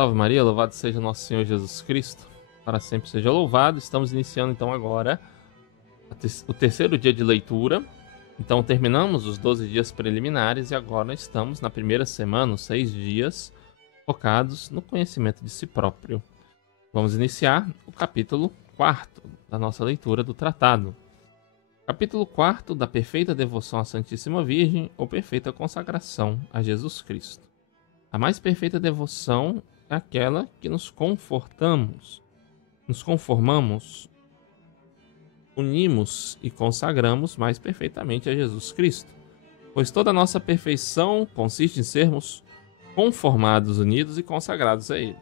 Salve Maria, louvado seja nosso Senhor Jesus Cristo, para sempre seja louvado. Estamos iniciando então agora o terceiro dia de leitura. Então terminamos os 12 dias preliminares e agora estamos na primeira semana, os 6 dias, focados no conhecimento de si próprio. Vamos iniciar o capítulo 4 da nossa leitura do tratado. Capítulo 4 da perfeita devoção à Santíssima Virgem ou perfeita consagração a Jesus Cristo. A mais perfeita devoção é aquela que nos conformamos, unimos e consagramos mais perfeitamente a Jesus Cristo, pois toda a nossa perfeição consiste em sermos conformados, unidos e consagrados a Ele.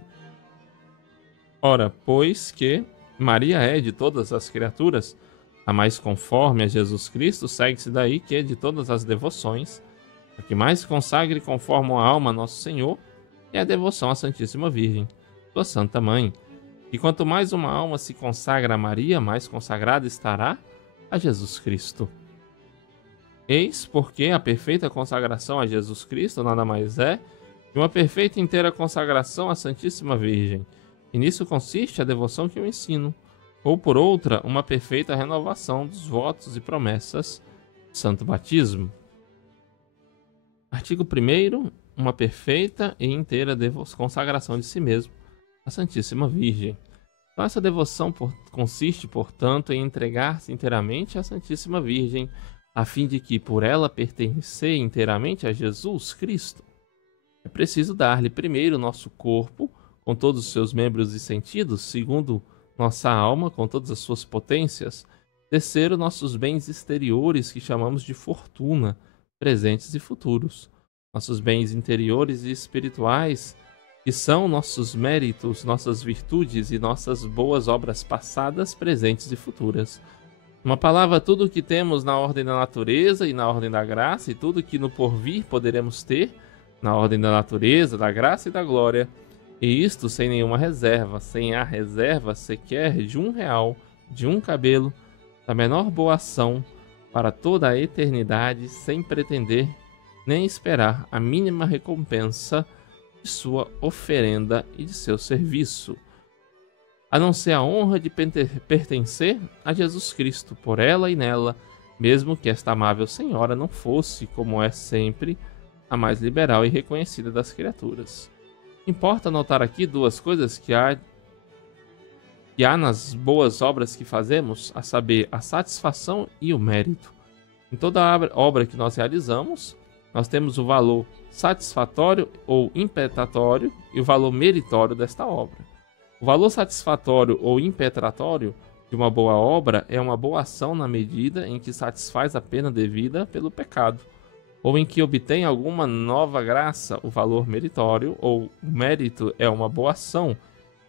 Ora, pois que Maria é de todas as criaturas a mais conforme a Jesus Cristo, segue-se daí que de todas as devoções, a que mais consagre conforme a alma a Nosso Senhor é a devoção à Santíssima Virgem, sua Santa Mãe. E quanto mais uma alma se consagra a Maria, mais consagrada estará a Jesus Cristo. Eis porque a perfeita consagração a Jesus Cristo nada mais é que uma perfeita e inteira consagração à Santíssima Virgem. E nisso consiste a devoção que eu ensino, ou por outra, uma perfeita renovação dos votos e promessas do Santo Batismo. Artigo 1º. Uma perfeita e inteira consagração de si mesmo à Santíssima Virgem. Então essa devoção consiste, portanto, em entregar-se inteiramente à Santíssima Virgem, a fim de que, por ela pertencer inteiramente a Jesus Cristo, é preciso dar-lhe primeiro nosso corpo, com todos os seus membros e sentidos, segundo nossa alma, com todas as suas potências, terceiro nossos bens exteriores, que chamamos de fortuna, presentes e futuros, nossos bens interiores e espirituais, que são nossos méritos, nossas virtudes e nossas boas obras passadas, presentes e futuras. Uma palavra, tudo o que temos na ordem da natureza e na ordem da graça, e tudo que no porvir poderemos ter na ordem da natureza, da graça e da glória. E isto sem nenhuma reserva, sem a reserva sequer de R$1, de um cabelo, da menor boa ação, para toda a eternidade, sem pretender nem esperar a mínima recompensa de sua oferenda e de seu serviço, a não ser a honra de pertencer a Jesus Cristo por ela e nela, mesmo que esta amável senhora não fosse, como é sempre, a mais liberal e reconhecida das criaturas. Importa notar aqui duas coisas que há nas boas obras que fazemos, a saber, a satisfação e o mérito. Em toda obra que nós realizamos, nós temos o valor satisfatório ou impetratório e o valor meritório desta obra. O valor satisfatório ou impetratório de uma boa obra é uma boa ação na medida em que satisfaz a pena devida pelo pecado, ou em que obtém alguma nova graça. O valor meritório ou o mérito é uma boa ação,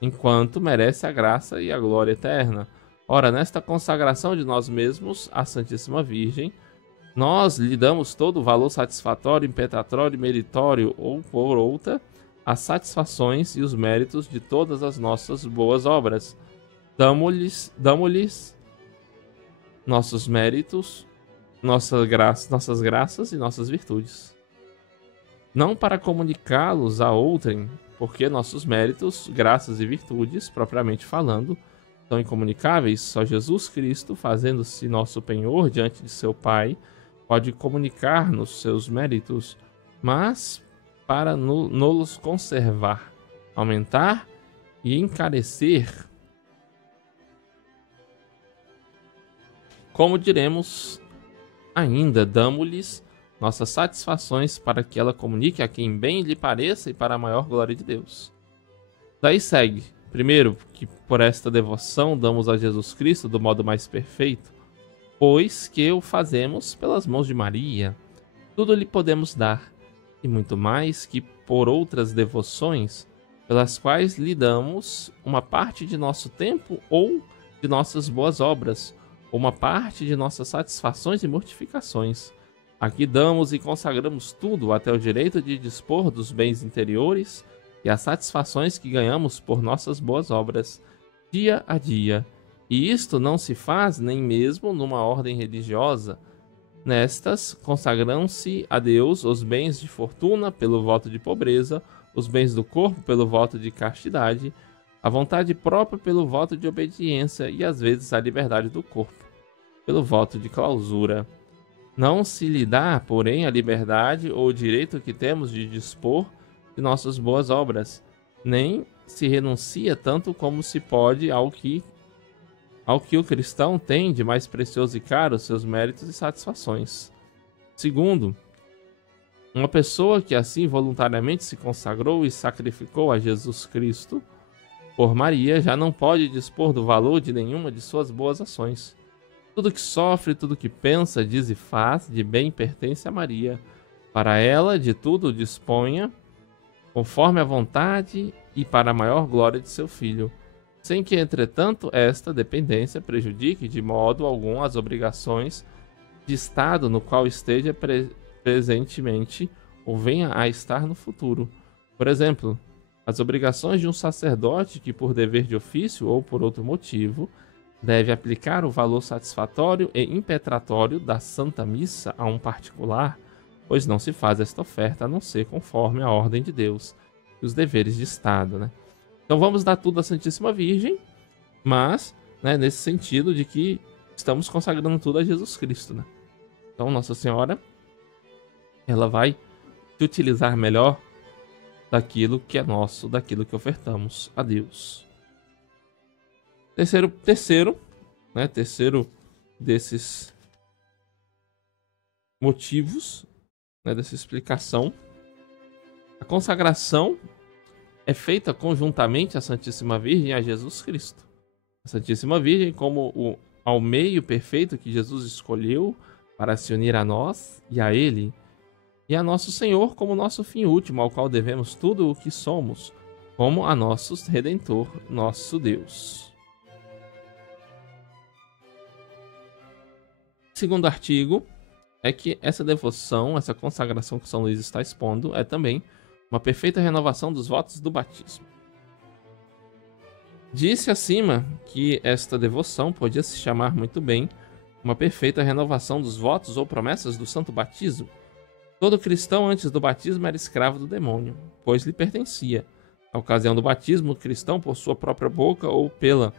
enquanto merece a graça e a glória eterna. Ora, nesta consagração de nós mesmos à Santíssima Virgem, nós lhe damos todo o valor satisfatório, impetratório e meritório, ou por outra, as satisfações e os méritos de todas as nossas boas obras. Damo-lhes nossos méritos, nossas graças e nossas virtudes. Não para comunicá-los a outrem, porque nossos méritos, graças e virtudes, propriamente falando, são incomunicáveis. Só Jesus Cristo, fazendo-se nosso penhor diante de seu Pai, pode comunicar-nos seus méritos, mas para nos conservar, aumentar e encarecer, como diremos ainda, damo-lhes nossas satisfações para que ela comunique a quem bem lhe pareça e para a maior glória de Deus. Daí segue, primeiro, que por esta devoção damos a Jesus Cristo do modo mais perfeito, pois que o fazemos pelas mãos de Maria. Tudo lhe podemos dar, e muito mais que por outras devoções, pelas quais lhe damos uma parte de nosso tempo ou de nossas boas obras, ou uma parte de nossas satisfações e mortificações. Aqui damos e consagramos tudo, até o direito de dispor dos bens interiores e as satisfações que ganhamos por nossas boas obras, dia a dia. E isto não se faz nem mesmo numa ordem religiosa. Nestas consagram-se a Deus os bens de fortuna pelo voto de pobreza, os bens do corpo pelo voto de castidade, a vontade própria pelo voto de obediência e às vezes a liberdade do corpo pelo voto de clausura. Não se lhe dá, porém, a liberdade ou o direito que temos de dispor de nossas boas obras, nem se renuncia tanto como se pode ao que o cristão tem de mais precioso e caro, seus méritos e satisfações. Segundo, uma pessoa que assim voluntariamente se consagrou e sacrificou a Jesus Cristo por Maria já não pode dispor do valor de nenhuma de suas boas ações. Tudo que sofre, tudo que pensa, diz e faz, de bem pertence a Maria. Para ela, de tudo disponha, conforme a vontade e para a maior glória de seu Filho, sem que, entretanto, esta dependência prejudique de modo algum as obrigações de Estado no qual esteja presentemente ou venha a estar no futuro. Por exemplo, as obrigações de um sacerdote que, por dever de ofício ou por outro motivo, deve aplicar o valor satisfatório e impetratório da Santa Missa a um particular, pois não se faz esta oferta a não ser conforme a ordem de Deus e os deveres de Estado, né? Então vamos dar tudo à Santíssima Virgem, mas, né, nesse sentido de que estamos consagrando tudo a Jesus Cristo, né? Então Nossa Senhora, ela vai te utilizar melhor daquilo que é nosso, daquilo que ofertamos a Deus. Terceiro desses motivos, né, dessa explicação, a consagração é feita conjuntamente à Santíssima Virgem e a Jesus Cristo. A Santíssima Virgem como ao meio perfeito que Jesus escolheu para se unir a nós e a Ele, e a Nosso Senhor como nosso fim último, ao qual devemos tudo o que somos, como a nosso Redentor, nosso Deus. Segundo artigo é que essa devoção, essa consagração que São Luís está expondo é também uma perfeita renovação dos votos do batismo. Disse acima que esta devoção podia se chamar muito bem uma perfeita renovação dos votos ou promessas do santo batismo. Todo cristão antes do batismo era escravo do demônio, pois lhe pertencia. Na ocasião do batismo, o cristão, por sua própria boca ou pela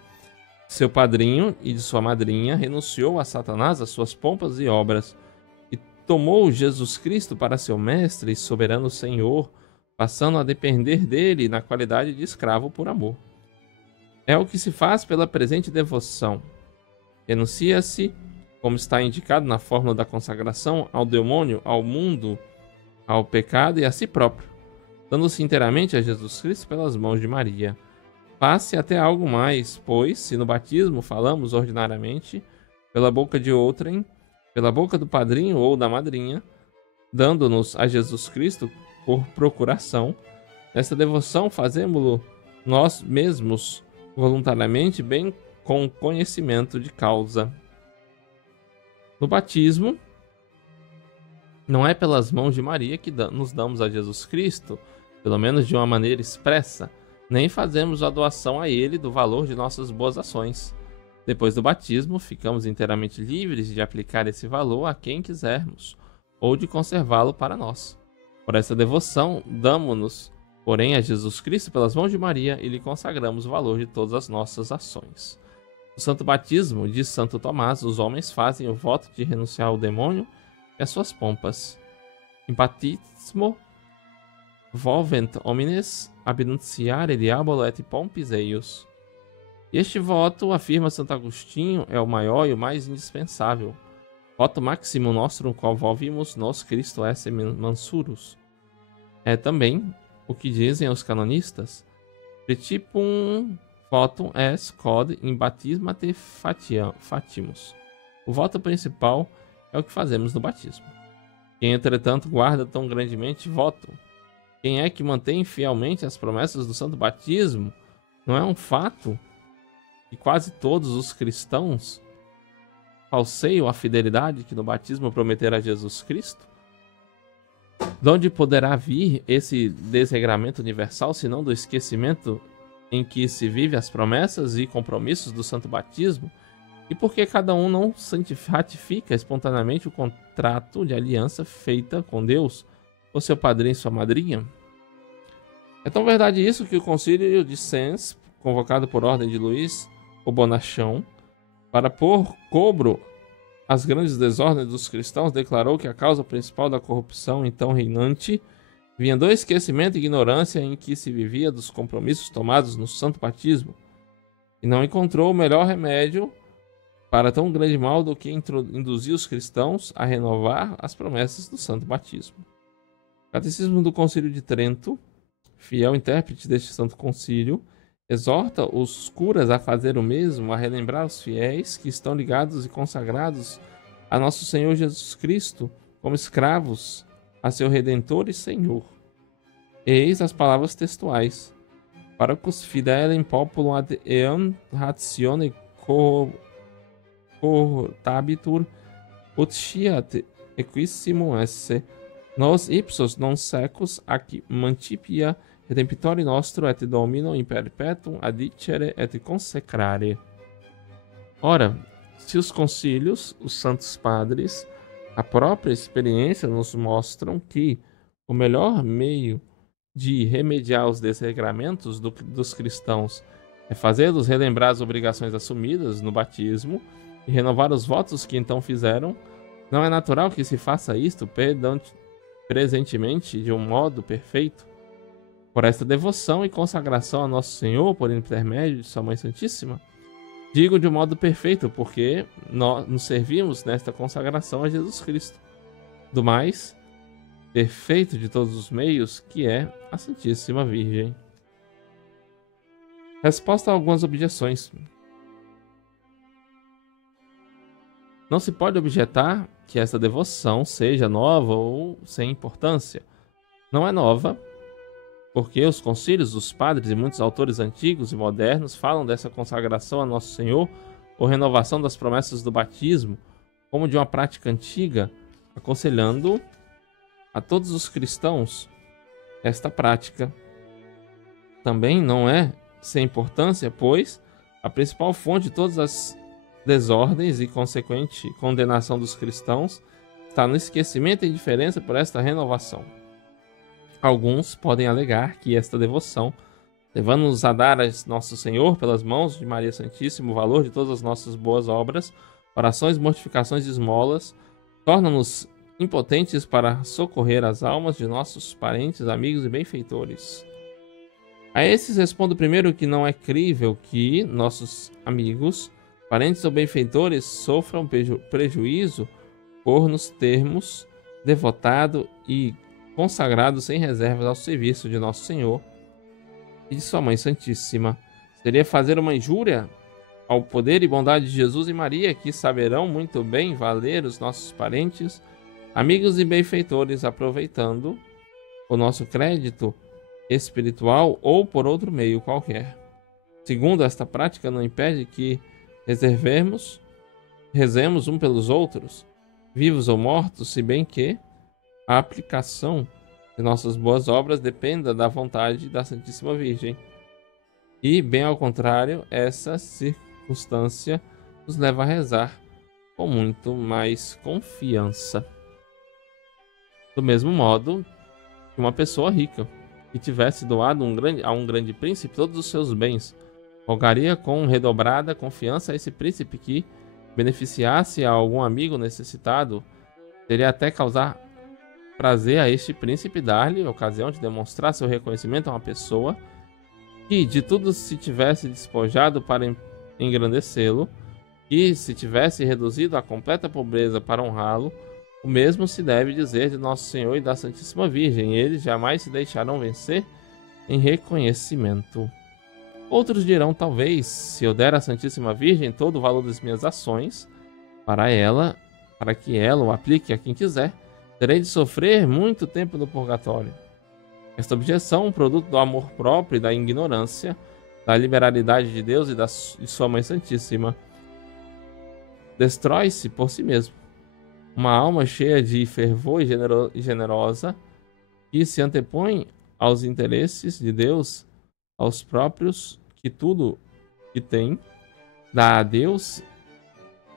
seu padrinho e de sua madrinha, renunciou a Satanás, as suas pompas e obras, e tomou Jesus Cristo para seu mestre e soberano Senhor, passando a depender dele na qualidade de escravo por amor. É o que se faz pela presente devoção. Renuncia-se, como está indicado na fórmula da consagração, ao demônio, ao mundo, ao pecado e a si próprio, dando-se inteiramente a Jesus Cristo pelas mãos de Maria. Passe até algo mais, pois, se no batismo falamos ordinariamente pela boca de outrem, pela boca do padrinho ou da madrinha, dando-nos a Jesus Cristo por procuração, nesta devoção fazemo-lo nós mesmos voluntariamente, bem com conhecimento de causa. No batismo, não é pelas mãos de Maria que nos damos a Jesus Cristo, pelo menos de uma maneira expressa, nem fazemos a doação a ele do valor de nossas boas ações. Depois do batismo, ficamos inteiramente livres de aplicar esse valor a quem quisermos, ou de conservá-lo para nós. Por essa devoção, damo-nos, porém, a Jesus Cristo pelas mãos de Maria e lhe consagramos o valor de todas as nossas ações. No santo batismo, diz Santo Tomás, os homens fazem o voto de renunciar ao demônio e às suas pompas. In baptismo volvent homines abnunciare diabolo et pompis eius. E este voto, afirma Santo Agostinho, é o maior e o mais indispensável. Voto maximum nostrum qual volvimus nos Christo esse mansurus. É também o que dizem os canonistas. Principum votum est quod in baptismate fatimus. O voto principal é o que fazemos no batismo. Quem, entretanto, guarda tão grandemente voto, quem é que mantém fielmente as promessas do santo batismo, não é um fato que quase todos os cristãos falseiam a fidelidade que no batismo prometeram a Jesus Cristo? De onde poderá vir esse desregramento universal, senão do esquecimento em que se vive as promessas e compromissos do santo batismo? E por que cada um não ratifica espontaneamente o contrato de aliança feita com Deus, ou seu padrinho e sua madrinha? É tão verdade isso que o Concílio de Sens, convocado por ordem de Luís o Bonachão, para pôr cobro às grandes desordens dos cristãos, declarou que a causa principal da corrupção então reinante vinha do esquecimento e ignorância em que se vivia dos compromissos tomados no santo batismo, e não encontrou o melhor remédio para tão grande mal do que induzir os cristãos a renovar as promessas do santo batismo. O Catecismo do Concílio de Trento, fiel intérprete deste santo concílio, exorta os curas a fazer o mesmo, a relembrar os fiéis que estão ligados e consagrados a nosso Senhor Jesus Cristo como escravos a seu Redentor e Senhor. Eis as palavras textuais: Paracus fidelem populum ad eam ratione cohortabitur, ut sciat equissimum esse, nos ipsos non secus ac mantipia redemptori nostro et domino in perpetuum adicere et consecrare. Ora, se os concílios, os santos padres, a própria experiência nos mostram que o melhor meio de remediar os desregramentos dos cristãos é fazê-los relembrar as obrigações assumidas no batismo e renovar os votos que então fizeram, não é natural que se faça isto presentemente de um modo perfeito? Por esta devoção e consagração a Nosso Senhor por intermédio de Sua Mãe Santíssima? Digo de um modo perfeito, porque nós nos servimos nesta consagração a Jesus Cristo. Do mais perfeito de todos os meios, que é a Santíssima Virgem. Resposta a algumas objeções. Não se pode objetar que esta devoção seja nova ou sem importância. Não é nova, porque os concílios dos padres e muitos autores antigos e modernos falam dessa consagração a Nosso Senhor ou renovação das promessas do batismo como de uma prática antiga, aconselhando a todos os cristãos esta prática. Também não é sem importância, pois a principal fonte de todas as desordens e consequente condenação dos cristãos está no esquecimento e indiferença por esta renovação. Alguns podem alegar que esta devoção, levando-nos a dar a Nosso Senhor, pelas mãos de Maria Santíssima, o valor de todas as nossas boas obras, orações, mortificações e esmolas, torna-nos impotentes para socorrer as almas de nossos parentes, amigos e benfeitores. A esses respondo primeiro que não é crível que nossos amigos, parentes ou benfeitores sofram prejuízo por nos termos devotado e consagrado sem reservas ao serviço de Nosso Senhor e de Sua Mãe Santíssima. Seria fazer uma injúria ao poder e bondade de Jesus e Maria, que saberão muito bem valer os nossos parentes, amigos e benfeitores, aproveitando o nosso crédito espiritual ou por outro meio qualquer. Segundo, esta prática não impede que rezemos um pelos outros, vivos ou mortos, se bem que a aplicação de nossas boas obras dependa da vontade da Santíssima Virgem. E, bem ao contrário, essa circunstância nos leva a rezar com muito mais confiança. Do mesmo modo que uma pessoa rica que tivesse doado a um grande príncipe todos os seus bens, rogaria com redobrada confiança a esse príncipe que beneficiasse a algum amigo necessitado, teria até causar prazer a este príncipe dar-lhe ocasião de demonstrar seu reconhecimento a uma pessoa que de tudo se tivesse despojado para engrandecê-lo, e se tivesse reduzido à completa pobreza para honrá-lo. O mesmo se deve dizer de Nosso Senhor e da Santíssima Virgem. Eles jamais se deixarão vencer em reconhecimento. Outros dirão, talvez, se eu der à Santíssima Virgem todo o valor das minhas ações, para que ela o aplique a quem quiser, terei de sofrer muito tempo no purgatório. Esta objeção, produto do amor próprio e da ignorância, da liberalidade de Deus e de Sua Mãe Santíssima, destrói-se por si mesmo. Uma alma cheia de fervor e generosa, que se antepõe aos interesses de Deus, aos próprios, que tudo que tem, dá a Deus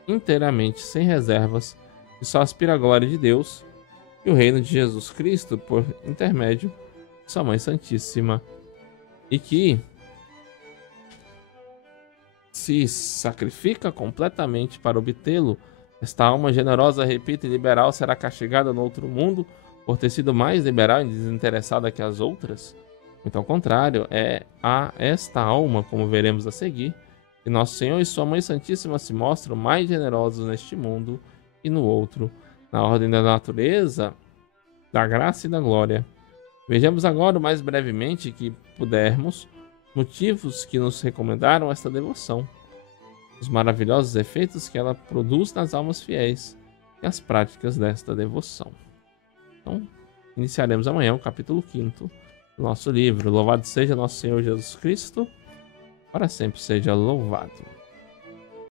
inteiramente, sem reservas, e só aspira à glória de Deus e o reino de Jesus Cristo por intermédio Sua Mãe Santíssima, e que se sacrifica completamente para obtê-lo, esta alma generosa, repito, e liberal será castigada no outro mundo por ter sido mais liberal e desinteressada que as outras? Muito ao contrário, é a esta alma, como veremos a seguir, que Nosso Senhor e Sua Mãe Santíssima se mostram mais generosos neste mundo e no outro, na ordem da natureza, da graça e da glória. Vejamos agora, o mais brevemente que pudermos, motivos que nos recomendaram esta devoção, os maravilhosos efeitos que ela produz nas almas fiéis e as práticas desta devoção. Então, iniciaremos amanhã o capítulo 5º do nosso livro. Louvado seja nosso Senhor Jesus Cristo, para sempre seja louvado.